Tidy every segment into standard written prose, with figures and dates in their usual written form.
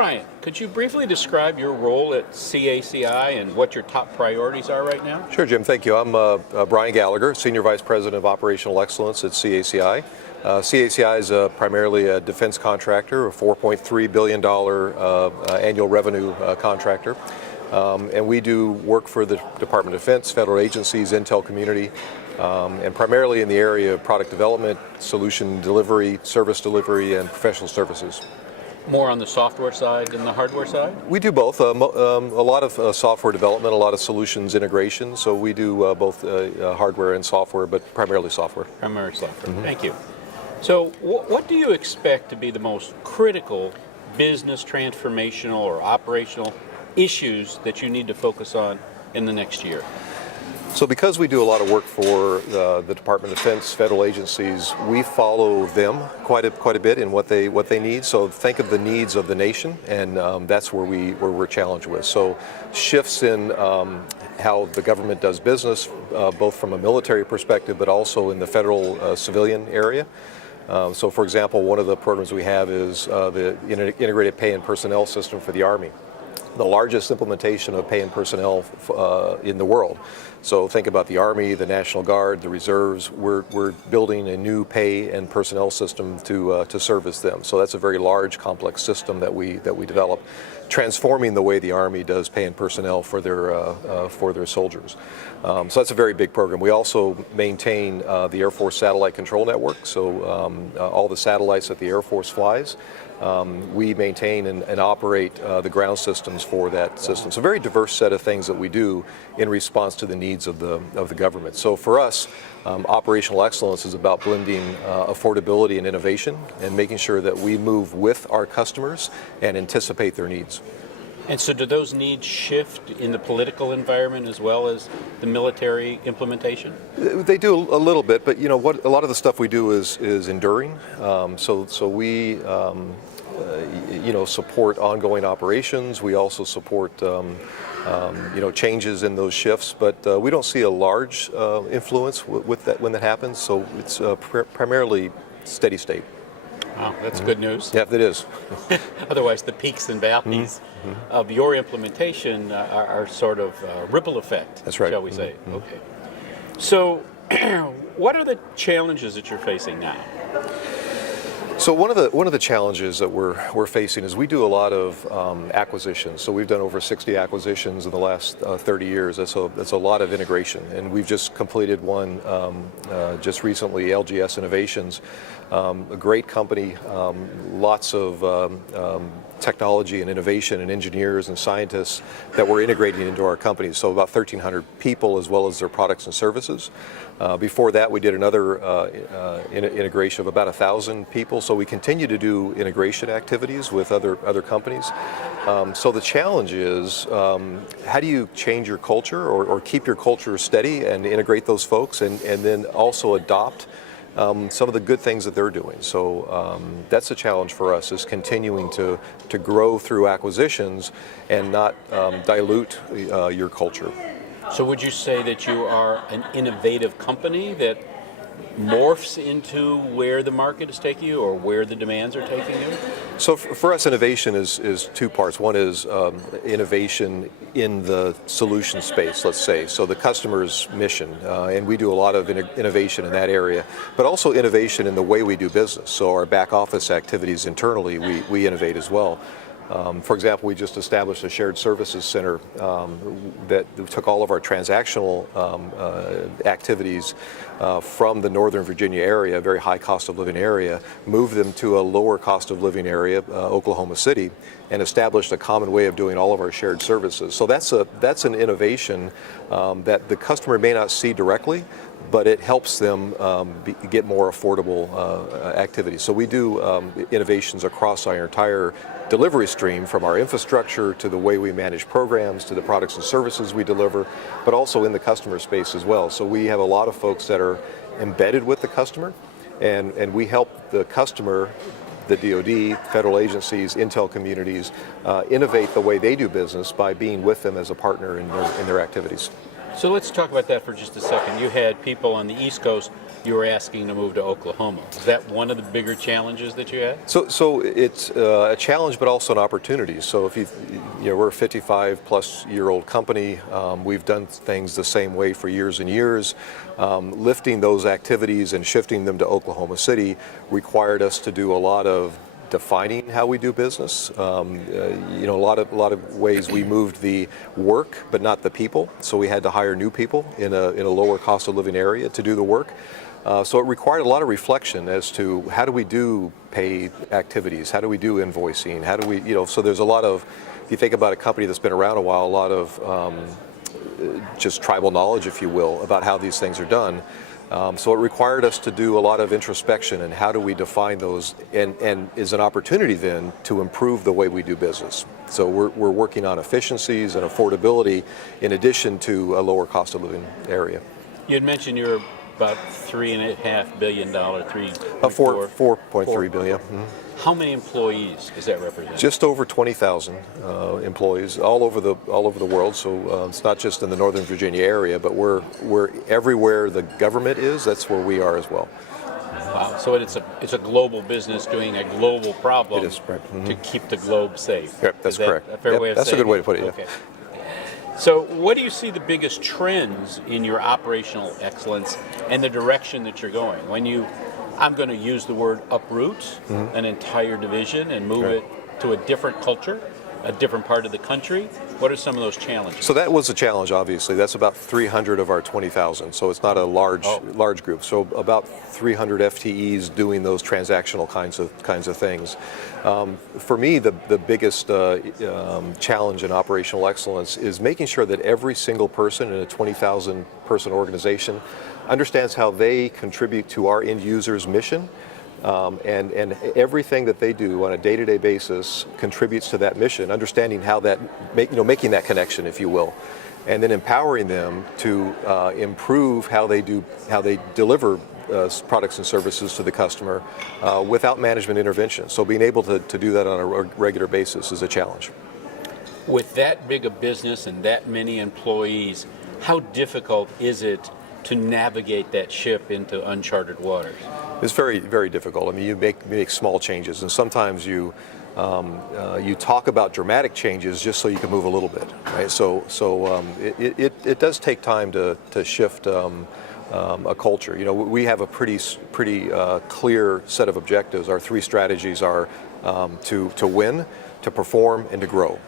Brian, could you briefly describe your role at CACI and what your top priorities are right now? Sure, Jim, thank you. I'm Brian Gallagher, Senior Vice President of Operational Excellence at CACI. CACI is primarily a defense contractor, a $4.3 billion annual revenue contractor. And we do work for the Department of Defense, federal agencies, intel community, and primarily in the area of product development, solution delivery, service delivery, and professional services. More on the software side than the hardware side? We do both. A lot of software development, a lot of solutions integration. So we do both hardware and software, but primarily software. Primarily software. Mm-hmm. Thank you. So what do you expect to be the most critical business transformational or operational issues that you need to focus on in the next year? So because we do a lot of work for the Department of Defense, federal agencies, we follow them quite a bit in what they need. So think of the needs of the nation, and that's where we're challenged with. So shifts in how the government does business, both from a military perspective, but also in the federal civilian area. So for example, one of the programs we have is the Integrated Pay and Personnel System for the Army, the largest implementation of pay and personnel in the world. So think about the Army, the National Guard, the reserves. We're building a new pay and personnel system to service them. So that's a very large, complex system that we develop, transforming the way the Army does pay and personnel for their soldiers. So that's a very big program. We also maintain the Air Force Satellite Control Network. So all the satellites that the Air Force flies, we maintain and operate the ground systems for that system. So a very diverse set of things that we do in response to the needs of the government. So for us, operational excellence is about blending affordability and innovation and making sure that we move with our customers and anticipate their needs. And so do those needs shift in the political environment as well as the military implementation? They do a little bit, but you know what? A lot of the stuff we do is enduring. So we support ongoing operations. We also support changes in those shifts, but we don't see a large influence with that when that happens. So it's primarily steady state. Wow, that's good news. Yeah, it is. Otherwise, the peaks and valleys of your implementation are sort of ripple effect, that's right. Shall we say. Okay. So what are the challenges that you're facing now? So one of the challenges that we're facing is we do a lot of acquisitions. So we've done over 60 acquisitions in the last 30 years. That's a lot of integration, and we've just completed one just recently, LGS Innovations, a great company, lots of technology and innovation and engineers and scientists that we're integrating into our company. So about 1,300 people as well as their products and services. Before that, we did another integration of about 1,000 people. So we continue to do integration activities with other companies. So the challenge is, how do you change your culture or keep your culture steady and integrate those folks and then also adopt some of the good things that they're doing. So that's a challenge for us, is continuing to grow through acquisitions and not dilute your culture. So would you say that you are an innovative company that morphs into where the market is taking you or where the demands are taking you? So for us, innovation is two parts. One is innovation in the solution space, let's say, so the customer's mission, and we do a lot of innovation in that area, but also innovation in the way we do business. So our back office activities internally, we innovate as well. For example, we just established a shared services center that took all of our transactional activities from the Northern Virginia area, a very high cost of living area, moved them to a lower cost of living area, Oklahoma City, and established a common way of doing all of our shared services. So that's an innovation that the customer may not see directly, but it helps them get more affordable activities. So we do innovations across our entire delivery stream, from our infrastructure to the way we manage programs to the products and services we deliver, but also in the customer space as well. So we have a lot of folks that are embedded with the customer, and we help the customer, the DoD, federal agencies, intel communities, innovate the way they do business by being with them as a partner in their activities. So let's talk about that for just a second. You had people on the East Coast you were asking to move to Oklahoma. Is that one of the bigger challenges that you had? So it's a challenge, but also an opportunity. So if we're a 55-plus-year-old company. We've done things the same way for years and years. Lifting those activities and shifting them to Oklahoma City required us to do a lot of defining how we do business. A lot of ways we moved the work, but not the people. So we had to hire new people in a lower cost of living area to do the work. So it required a lot of reflection as to how do we do paid activities, how do we do invoicing, how do we, so there's a lot of, if you think about a company that's been around a while, a lot of just tribal knowledge, if you will, about how these things are done. So it required us to do a lot of introspection and how do we define those, and is an opportunity then to improve the way we do business. So we're working on efficiencies and affordability in addition to a lower cost of living area. You had mentioned you're about $3.5 billion, $4.3 billion. Mm-hmm. How many employees does that represent? Just over 20,000 employees all over the world. So it's not just in the Northern Virginia area, but we're everywhere the government is. That's where we are as well. Wow. So it's a global business doing a global problem. It is, right. Mm-hmm. To keep the globe safe. Yep, that's correct. A fair way of that's saying a good way to put it. Okay. So what do you see the biggest trends in your operational excellence and the direction that you're going? I'm going to use the word uproot an entire division and move it to a different culture, a different part of the country. What are some of those challenges? So that was a challenge, obviously. That's about 300 of our 20,000. So it's not a large group. So about 300 FTEs doing those transactional kinds of things. For me, the biggest challenge in operational excellence is making sure that every single person in a 20,000 person organization understands how they contribute to our end users' mission. And everything that they do on a day-to-day basis contributes to that mission, understanding how that, making that connection, if you will, and then empowering them to improve how they deliver products and services to the customer without management intervention. So being able to do that on a regular basis is a challenge. With that big a business and that many employees, how difficult is it to navigate that ship into uncharted waters? It's very, very difficult. I mean, you make small changes, and sometimes you talk about dramatic changes just so you can move a little bit, right? So it does take time to shift a culture. We have a pretty clear set of objectives. Our three strategies are to win, to perform, and to grow.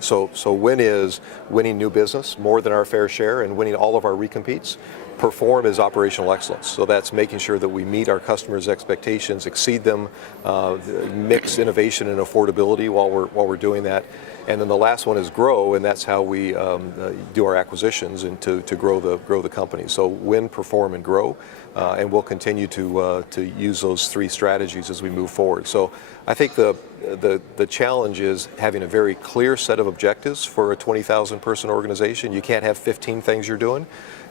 So win is winning new business, more than our fair share, and winning all of our recompetes. Perform is operational excellence. So that's making sure that we meet our customers' expectations, exceed them, mix innovation and affordability while we're doing that. And then the last one is grow, and that's how we do our acquisitions and to grow the company. So win, perform, and grow, and we'll continue to use those three strategies as we move forward. So I think the challenge is having a very clear set of objectives for a 20,000 person organization. You can't have 15 things you're doing.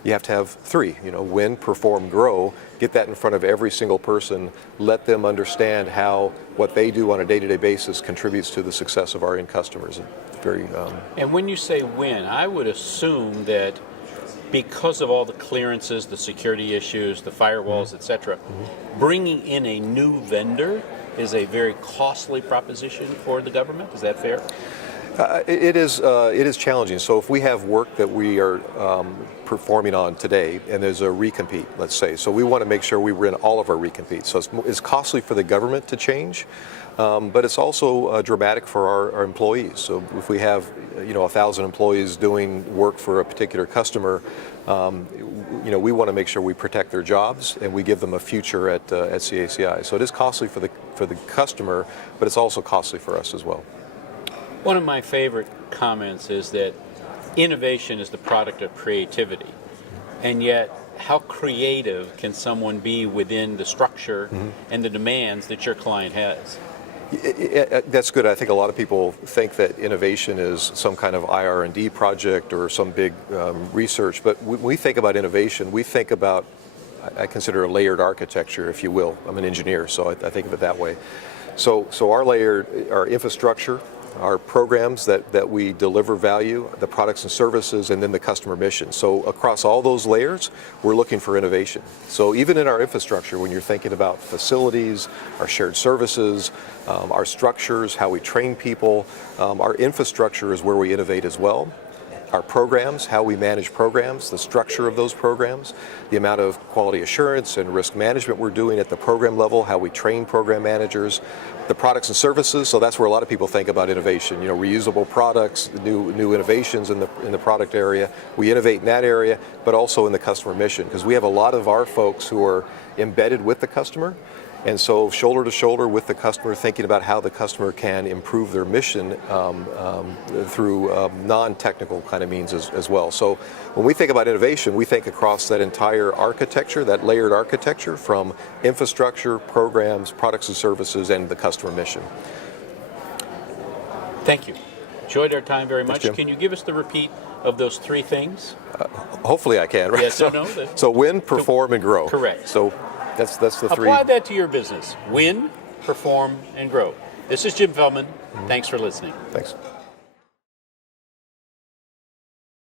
You have to have three, win, perform, grow, get that in front of every single person, let them understand how what they do on a day-to-day basis contributes to the success of our end customers. And when you say win, I would assume that because of all the clearances, the security issues, the firewalls, etc., bringing in a new vendor is a very costly proposition for the government. Is that fair? It is challenging. So if we have work that we are performing on today and there's a recompete, let's say, so we want to make sure we win all of our recompetes. So it's costly for the government to change, but it's also dramatic for our employees. So if we have 1,000 employees doing work for a particular customer, we want to make sure we protect their jobs and we give them a future at CACI. So it is costly for the customer, but it's also costly for us as well. One of my favorite comments is that innovation is the product of creativity, and yet how creative can someone be within the structure and the demands that your client has? That's good. I think a lot of people think that innovation is some kind of IR&D project or some big research, but when we think about innovation, we think about, I consider a layered architecture, if you will. I'm an engineer, so I think of it that way. So our infrastructure, our programs that we deliver value, the products and services, and then the customer mission. So across all those layers, we're looking for innovation. So even in our infrastructure, when you're thinking about facilities, our shared services, our structures, how we train people, our infrastructure is where we innovate as well. Our programs, how we manage programs, the structure of those programs, the amount of quality assurance and risk management we're doing at the program level, how we train program managers, the products and services. So that's where a lot of people think about innovation. You know, reusable products, new innovations in the product area. We innovate in that area, but also in the customer mission, because we have a lot of our folks who are embedded with the customer. And so shoulder to shoulder with the customer, thinking about how the customer can improve their mission through non-technical kind of means as well. So when we think about innovation, we think across that entire architecture, that layered architecture from infrastructure, programs, products and services, and the customer mission. Thank you. Enjoyed our time very much. Jim. Can you give us the repeat of those three things? Hopefully I can, right? Yes, so, no. So win, perform, and grow. Correct. So that's the three. Apply that to your business. Win, perform, and grow. This is Jim Feldman. Thanks for listening. Thanks.